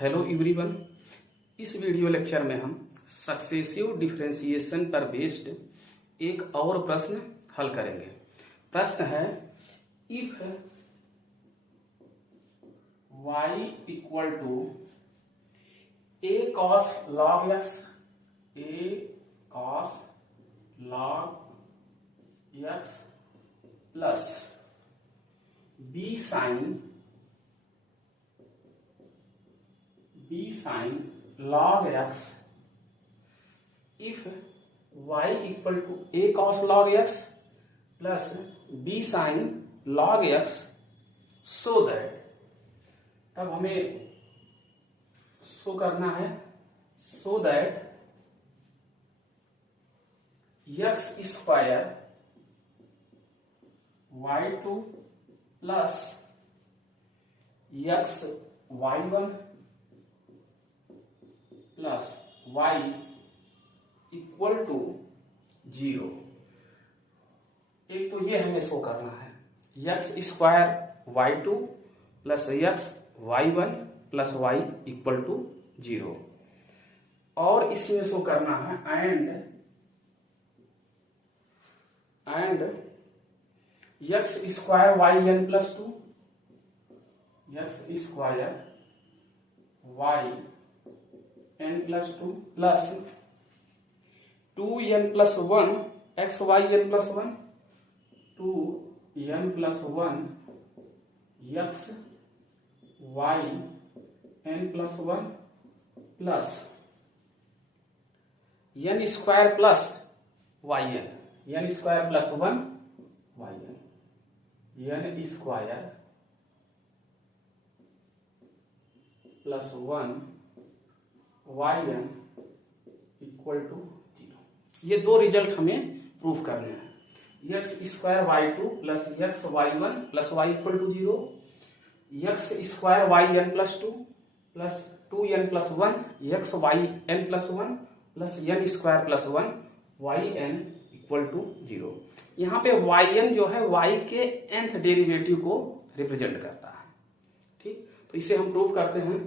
Hello everyone. इस video lecture में हम सक्सेसिव डिफरेंशिएशन पर बेस्ड एक और प्रश्न हल करेंगे। प्रश्न है if y equal to a cos log x plus b sin log x if y equal to a cos log x plus b sin log x so that तब हमें शो करना है so that x square y2 plus x y1 plus y equal to 0। एक तो ये हमें show करना है x square y2 plus x y1 plus y equal to 0, और इसमें शो करना है and x square yn plus 2 x square y n plus 2 plus 2n plus 1 x y n plus 1 2n plus 1 x y n plus 1 plus n square plus yn n square plus 1 yn n square plus 1 yn equal to 0। ये दो result हमें proof करने हैं। x square y2 plus x y1 plus y equal to 0, x square yn plus 2 plus 2n plus 1 x yn plus 1 plus n square plus 1 yn equal to 0। यहाँ पे yn जो है y के nth derivative को represent करता है। ठीक, तो इसे हम प्रूव करते हैं।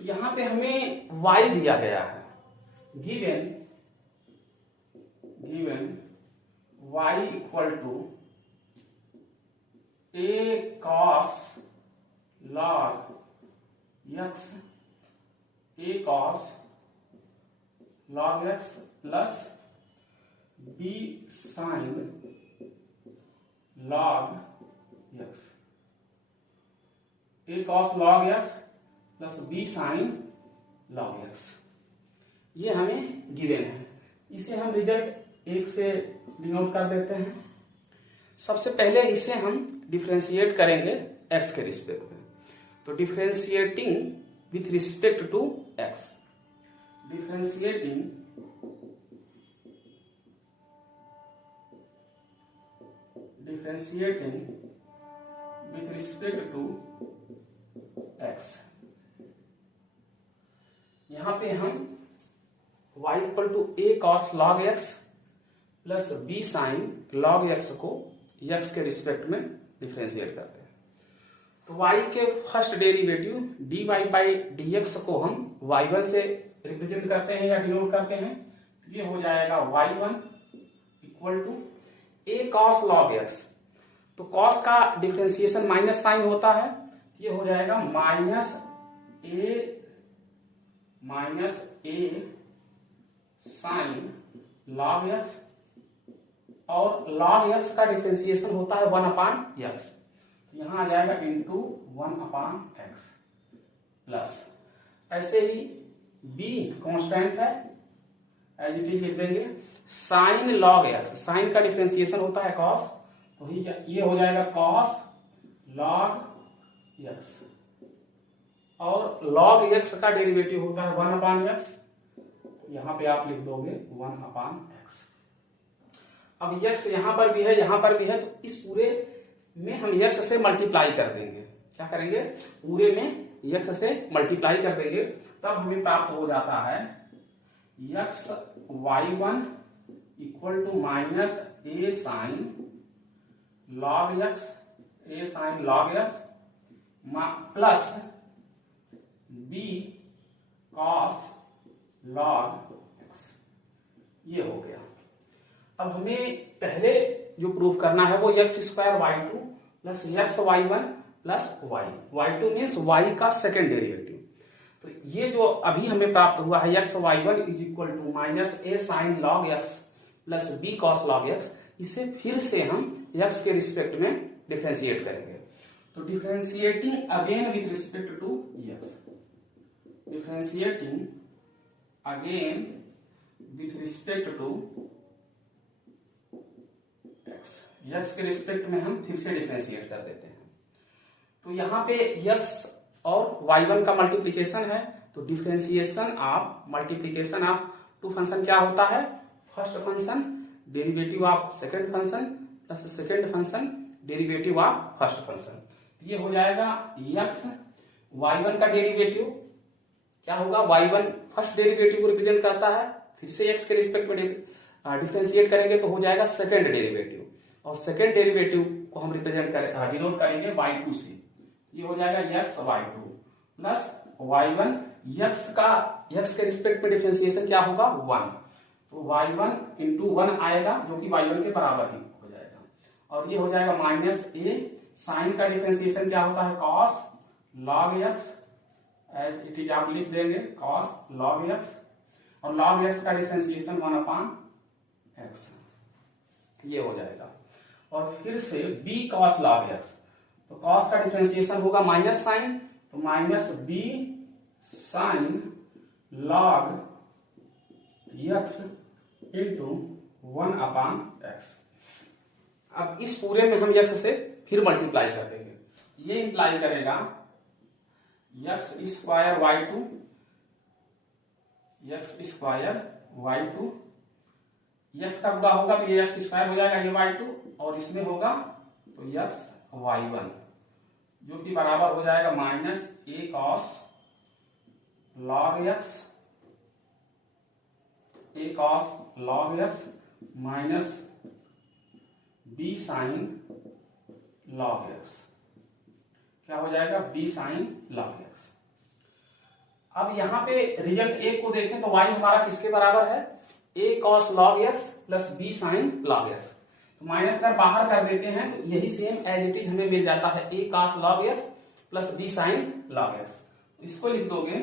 यहां पे हमें y दिया गया है, given y equal to a cos log x plus b sin log x a cos log x plus b sine log x, ये हमें गिवन है। इसे हम रिजल्ट 1 से डिनोट कर देते हैं। सबसे पहले इसे हम डिफरेंशिएट करेंगे x के रिस्पेक्ट में, तो differentiating with respect to x, differentiating with respect to x। यहां पे हम y equal to a cos log x plus b sin log x को x के रिस्पेक्ट में डिफरेंशिएट करते हैं। तो y के first derivative dy by dx को हम y1 से रिप्रेजेंट करते हैं या डिनोट करते हैं। तो ये हो जाएगा y1 equal to a cos log x, तो cos का डिफरेंशिएशन माइनस साइन होता है, ये हो जाएगा minus a sine log x, और log x का डिफरेंशिएशन होता है 1/x, तो यहां आ जाएगा इंटू 1/x प्लस, ऐसे ही b कांस्टेंट है, एज इट इज लिख देंगे, साइन log x, साइन का डिफरेंशिएशन होता है cos, तो ये हो जाएगा cos log x, और log x का डेरिवेटिव होता है 1/x, यहां पे आप लिख दोगे 1/x। अब x यहां पर भी है, यहां पर भी है, तो इस पूरे में हम x से मल्टीप्लाई कर देंगे। क्या करेंगे? पूरे में x से मल्टीप्लाई कर देंगे, तब हमें प्राप्त हो जाता है x y1 equal to minus a sine log x, a sin log x plus b cos log x, ये हो गया। अब हमें पहले जो प्रूफ करना है वो x square y2 plus x y1 plus y2 means y का सेकेंड डेरिवेटिव। तो ये जो अभी हमें प्राप्त हुआ है x y1 is equal to minus a sine log x plus b cos log x, इसे फिर से हम x के रिस्पेक्ट में डिफरेंशिएट करेंगे। तो differentiating again with respect to x, differentiating again with respect to x के रिस्पेक्ट में हम फिर से डिफरेंशिएट कर देते हैं। तो यहाँ पे x और y1 का मल्टीप्लीकेशन है, तो differentiation of multiplication of two function क्या होता है, first function derivative of second function plus second function derivative of first function. ये हो जाएगा x y1 का डेरिवेटिव क्या होगा, y1 फर्स्ट डेरिवेटिव को रिप्रेजेंट करता है, फिर से x के रिस्पेक्ट में डिफरेंशिएट करेंगे तो हो जाएगा सेकंड डेरिवेटिव, और सेकंड डेरिवेटिव को हम रिप्रेजेंट करें डिनोट करेंगे y2 से। ये हो जाएगा x y2 plus y1, x के रिस्पेक्ट में डिफरेंशिएशन क्या होगा 1, तो y1 इंटू 1 आएगा जो कि y1 के बराबर ही हो जाएगा, और ये हो जाएगा माइनस a साइन का डिफरेंशिएशन क्या होता है cos log x, as it is आप लिख देंगे cos log x, और log x का डिफरेंशिएशन 1 अपान x, ये हो जाएगा। और फिर से b cos log x, तो cos का डिफरेंशिएशन होगा माइनस साइन, तो minus b sine log x into 1 upon x। अब इस पूरे में हम x से फिर मल्टीप्लाई कर देंगे, ये इंप्लाई करेगा x square y2, x square y2, x का गुणा होगा तो ये x स्क्वायर हो जाएगा, ये y2, और इसमें होगा तो x y1 जो कि बराबर हो जाएगा minus a cos log x, a cos log x minus b sine log x, क्या हो जाएगा b साइन log x। अब यहां पे रिजल्ट a को देखें तो y हमारा किसके बराबर है, a cos log x plus b sine log x, तो माइनस कर बाहर कर देते हैं तो यही सेम एज इट इज हमें मिल जाता है a cos log x plus b sine log x। इसको लिख दोगे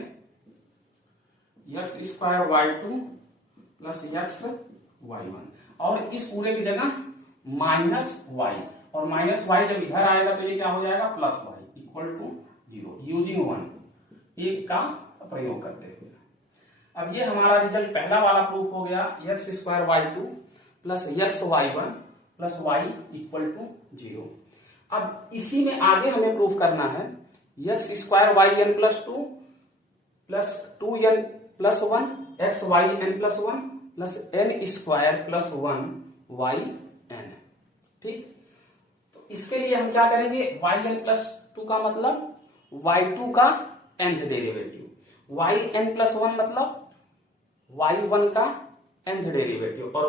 x square y2 plus x y1, और इस पूरे की जगह माइनस y, और माइनस y जब इधर आएगा तो ये क्या हो जाएगा plus y equal to 0 using 1, एक का प्रयोग करते हुए। अब ये हमारा रिजल्ट पहला वाला प्रूफ हो गया, x square y2 plus x y1 plus y equal to 0। अब इसी में आगे हमें प्रूफ करना है x square yn plus 2 plus 2n plus 1 x y n plus 1 plus n square plus 1 y n। ठीक, तो इसके लिए हम क्या करेंगे, yn प्लस 2 का मतलब y2 का nth डेरिवेटिव, yn प्लस 1 मतलब y1 का nth डेरिवेटिव, और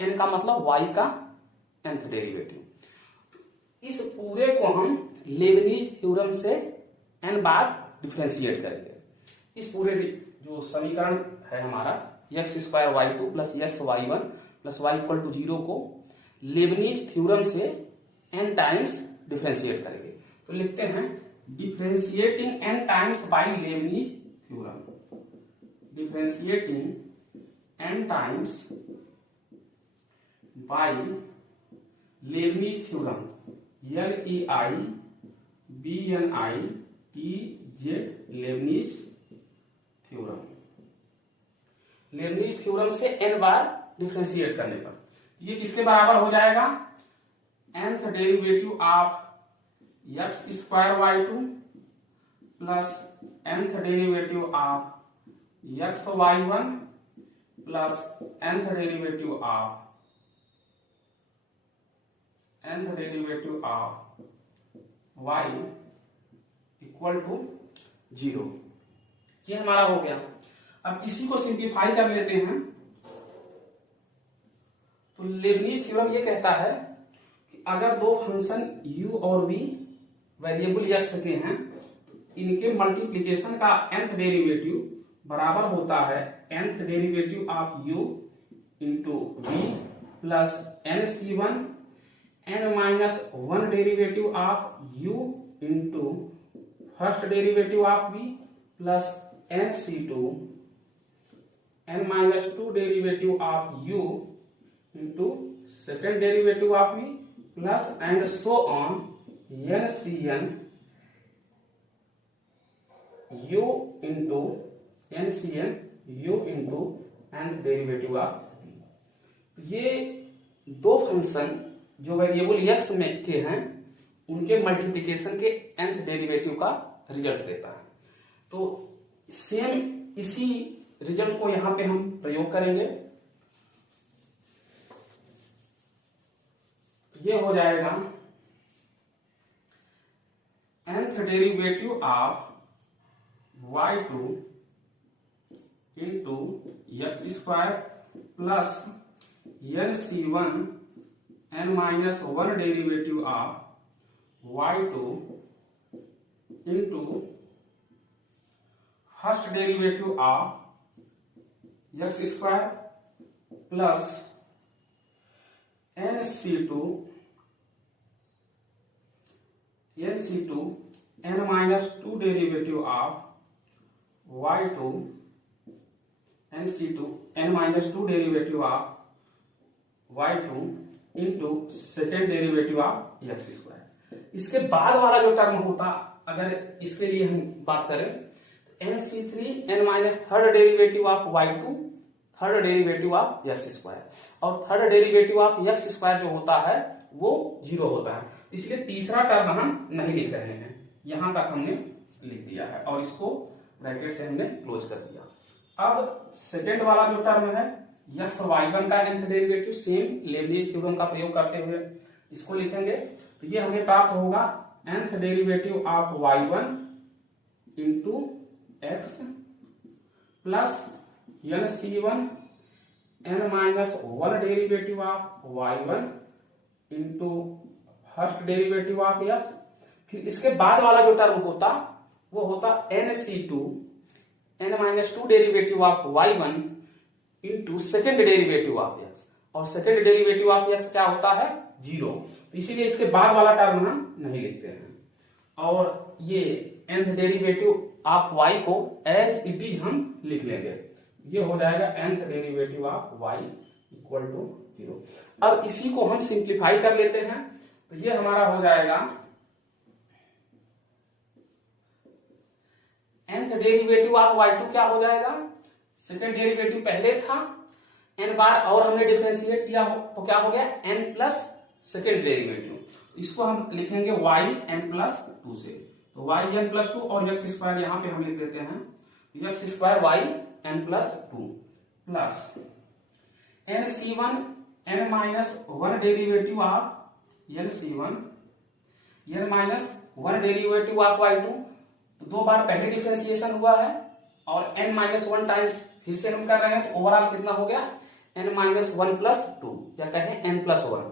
yn का मतलब y का nth डेरिवेटिव। इस पूरे को हम लेबनीज थ्योरम से n बार डिफरेंशिएट करेंगे। इस पूरे जो समीकरण है हमारा x square y2 plus x y1 plus y equal to 0 को लेबनीज थ्योरम से n टाइम्स डिफरेंशिएट करेंगे। तो लिखते हैं differentiating n times by Leibniz theorem, differentiating n times by Leibniz theorem, LEIBNITZ Leibniz theorem. Leibniz theorem से n बार differentiate करने पर ये किसके बराबर हो जाएगा, nth derivative of x square y2 plus nth derivative of x y1 plus nth derivative of y equal to 0। ये हमारा हो गया। अब इसी को सिंप्लीफाई कर लेते हैं, तो लेबनीज थ्योरम ये कहता है कि अगर दो फंक्शन u और v वेरिएबल x के हैं, इनके मल्टीप्लीकेशन का nth डेरिवेटिव बराबर होता है nth derivative of u into v plus nc1 n minus 1 derivative of u into first derivative of v plus nc2 n minus 2 derivative of u into second derivative of v plus and so on ncn u into ncn u into nth derivative of v। ये दो function जो variable x में के हैं उनके multiplication के nth derivative का result देता है। तो सेम इसी रिजल्ट को यहां पे हम प्रयोग करेंगे। ये हो जाएगा nth derivative of y2 into x square plus nc1 n minus 1 derivative of y2 into first derivative of x square plus nc2 n minus 2 derivative of y2 nc2 n minus 2 derivative of y2 into second derivative of x square. इसके बाद वाला जो term होता, अगर इसके लिए हम बात करें, nc3 n minus third derivative of y2 third derivative of x square, और third derivative of x square जो होता है वो 0 होता है। इसलिए तीसरा टर्म हम नहीं लिख रहे हैं, यहां तक हमने लिख दिया है और इसको ब्रैकेट से हमने क्लोज कर दिया। अब सेकेंड वाला जो टर्म है x y1 का nth derivative, same Lebanese theorem का प्रयोग करते हुए इसको लिखेंगे। तो ये हमें प्राप्त होगा nth derivative of y1 into x plus nc1 n minus 1 derivative of y1 into first derivative of x। फिर इसके बाद वाला जो टर्म होता वो होता nc2 n minus 2 derivative of y1 into second derivative of x, और सेकेंड डेरिवेटिव ऑफ x क्या होता है 0। तो इसीलिए इसके बाद वाला टर्म हम नहीं लिखते हैं, और ये nth डेरिवेटिव ऑफ y को एज इट इज हम लिख लेंगे। ये हो जाएगा nth derivative of y equal to 0। अब इसी को हम सिंप्लीफाई कर लेते हैं, तो ये हमारा हो जाएगा nth डेरिवेटिव ऑफ y2 क्या हो जाएगा, सेकेंड डेरिवेटिव पहले था n बार और हमने डिफरेंशिएट किया तो क्या हो गया n प्लस सेकेंड डेरिवेटिव। इसको हम लिखेंगे y n प्लस 2 से, तो y n प्लस 2 और x स्क्वायर यहां पे हम लिख देते हैं x square y n plus 2 plus nc1 n minus 1 derivative of nc1 n minus 1 derivative of y2। तो दो बार पहले डिफरेंशिएशन हुआ है और n माइनस 1 टाइम्स फिर से हम कर रहे हैं, तो ओवरऑल कितना हो गया n माइनस 1 प्लस 2 या कहें n प्लस 1।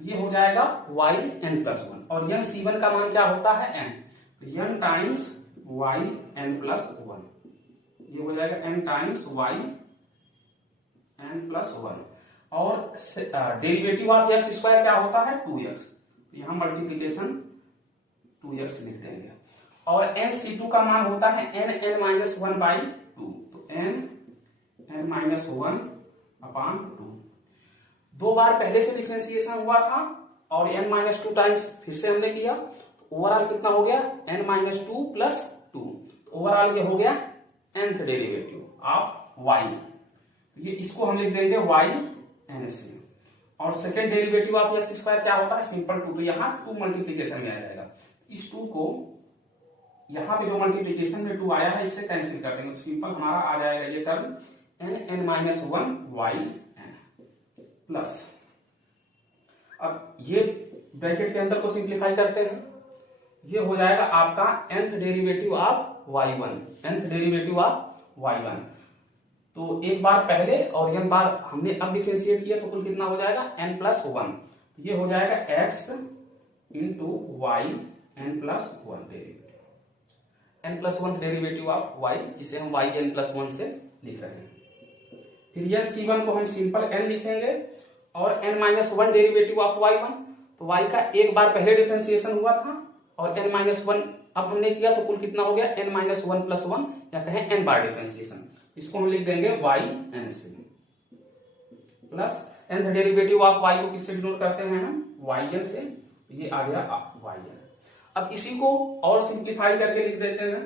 तो ये हो जाएगा y n प्लस 1, और nc1 का मान क्या होता है n, तो n times y n plus 1, ये हो जाएगा n times y n plus 1, और डेरिवेटिव ऑफ x स्क्वायर क्या होता है 2x, यहां मल्टीप्लीकेशन 2x लिख देंगे, और nc2 का मान होता है n माइनस 1 बाई 2, तो n माइनस 1 अपॉन 2। दो बार पहले से डिफरेंशिएशन हुआ था और n माइनस 2 टाइम्स फिर से हमने किया, तो ओवरऑल कितना हो गया n माइनस 2 प्लस 2, ओवरऑल ये हो गया nth डेरिवेटिव ऑफ y। ये इसको हम लिख देंगे y nc, और second derivative of x square क्या होता है सिंपल 2, तो यहाँ 2 मल्टीप्लीकेशन में आ जाएगा। इस 2 को यहाँ पे जो मल्टीप्लीकेशन में 2 आया है इससे कैंसिल कर देंगे, तो सिंपल हमारा आ जाएगा ये term n minus 1 y n plus, अब ये ब्रैकेट के अंदर को सिंप्लीफाई करते हैं, ये हो जाएगा आपका nth derivative of y1, nth derivative of y1। तो एक बार पहले और n बार हमने अब डिफरेंशिएट किया, तो कुल कितना हो जाएगा n प्लस 1, ये हो जाएगा x into y n plus one derivative, n plus one derivative of y, जिसे हम वाई एन प्लस वन से लिख रहे हैं। फिर एन C1 को हम सिंपल n लिखेंगे और n minus one derivative of y1, तो y का एक बार पहले डिफरेंशिएशन हुआ था और n माइनस वन अब हमने किया, तो कुल कितना हो गया n minus one plus one, या कहें n बार डिफरेंशिएशन। इसको हम लिख देंगे y n से plus nth derivative of y को किससे डिनोट करते हैं हम, yn से, ये आ गया yn। अब इसी को और सिंप्लीफाई करके लिख देते हैं,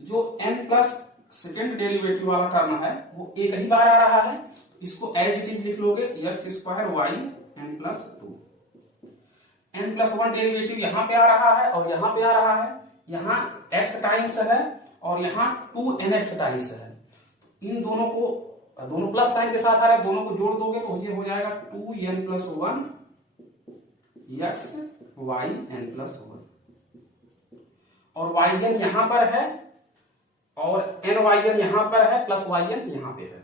जो n प्लस सेकेंड डेरिवेटिव वाला टर्म है वो एक ही बार आ रहा है, इसको एज इट इज लिख लोगे x square y n plus two. N plus one derivative यहाँ पे आ रहा है और यहाँ पे आ रहा है, यहाँ x टाइम्स है और यहाँ 2nx टाइम्स है। इन दोनों को, दोनों प्लस साइन के साथ आ रहा है, दोनों को जोड़ दोगे तो ये हो जाएगा 2n plus one x y n plus one, और वाई एन यहाँ पर है और एन वाई एन यहाँ पर है प्लस वाई एन यहाँ पे है,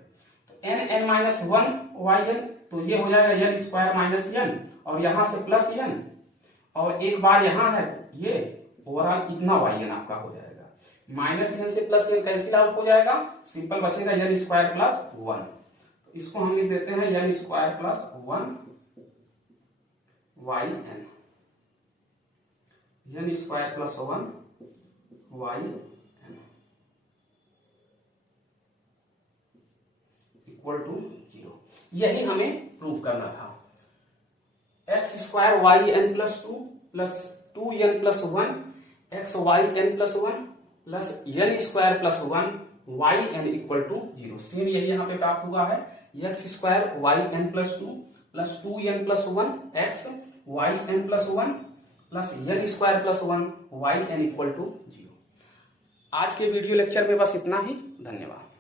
तो n n minus one y n, तो ये हो जाएगा एन स्क्वायर माइनस एन और यहाँ से प्लस एन, और एक बार यहाँ है ये ओवरऑल इतना वाई एन आपका हो जाएगा। माइनस एन से प्लस एन कैंसिल आउट हो जाएगा, सिंपल बचेगा एन स्क्वायर प्लस वन। इसको हम लिख देते हैं n square plus one y n, n square plus one y n equal to 0। यही हमें प्रूव करना था। X square y n plus two plus 2n plus one x y n plus one plus n square plus one y n equal to 0। Same यही यहाँ पे प्राप्त हुआ है, x square y n plus two plus 2n plus one x y n plus one plus n square plus one y n equal to 0। आज के video lecture में बस इतना ही। धन्यवाद।